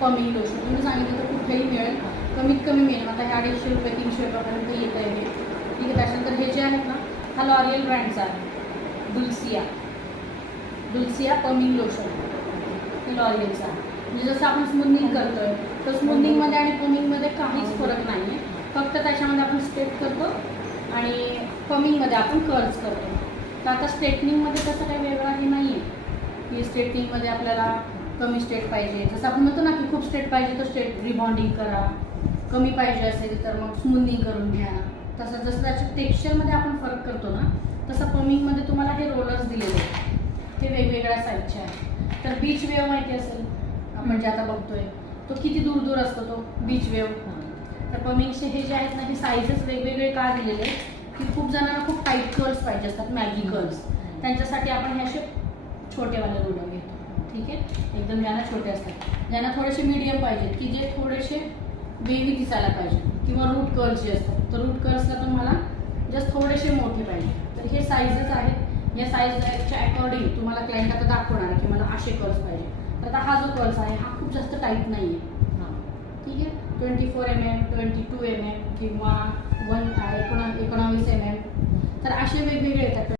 Perming lotion तुम्ही सांगितलं तर कुठेही मिळेल, कमीत कमी मिळेल. आता हे 250 रुपये 300 रुपयापर्यंत येत आहे हे. ठीक आहे. त्याच्यानंतर हे जे आहेत ना, हा लॉरियल ब्रँडचा आहे, डुल्सिया पमिंग लोशन. हे लॉरियलचा आहे. म्हणजे जसं आपण स्मूथनिंग करतोय तर स्मूथनिंगमध्ये आणि पमिंगमध्ये काहीच फरक नाही आहे. फक्त त्याच्यामध्ये आपण स्ट्रेट करतो आणि पमिंगमध्ये आपण कर्ल्स करतो. तर आता स्ट्रेटनिंगमध्ये तसं काही वेगळं हे नाही आहे की स्ट्रेटनिंगमध्ये आपल्याला कमी स्ट्रेट पाहिजे. जसं आपण म्हणतो ना की खूप स्ट्रेट पाहिजे तर स्ट्रेट रिबॉन्डिंग करा, कमी पाहिजे असेल तर मग स्मूथनिंग करून घ्या. तसं जसं त्याच्या टेक्स्चरमध्ये आपण फरक करतो ना, तसं पमिंगमध्ये तुम्हाला हे रोलर्स दिलेले आहेत. हे वेगवेगळ्या साईजचे आहेत. तर बीच वेव माहिती असेल आपण जे आता बघतोय तो किती दूर दूर असतो तो बीच वेव. तर पमिंगचे हे जे आहेत ना, हे साईजेस वेगवेगळे का दिलेले आहेत की खूप जणांना खूप टाईट कर्ल्स पाहिजे असतात, मॅगी कर्ल्स. त्यांच्यासाठी आपण हे असे छोटेवाले रोलर घेतो. ठीक आहे. एकदम ज्यांना छोटे असतात, ज्यांना थोडेसे मीडियम पाहिजेत की जे थोडेसे वेवी दिसायला पाहिजे, किंवा रूट कर्ल्स जे असतात तर रूट कर्ल्सला तुम्हाला जस्ट थोडेसे मोठे पाहिजे. तर हे साईजेस आहेत. या साईजच्या अकॉर्डिंग तुम्हाला क्लायंट आता दाखवणार आहे की मला असे कर्ल्स पाहिजे. तर आता हा जो कर्ल्स आहे हा खूप जास्त टाईट नाही आहे. ठीक आहे. 24 mm, 22 mm किंवा 19 mm. तर असे वेगवेगळे येतात.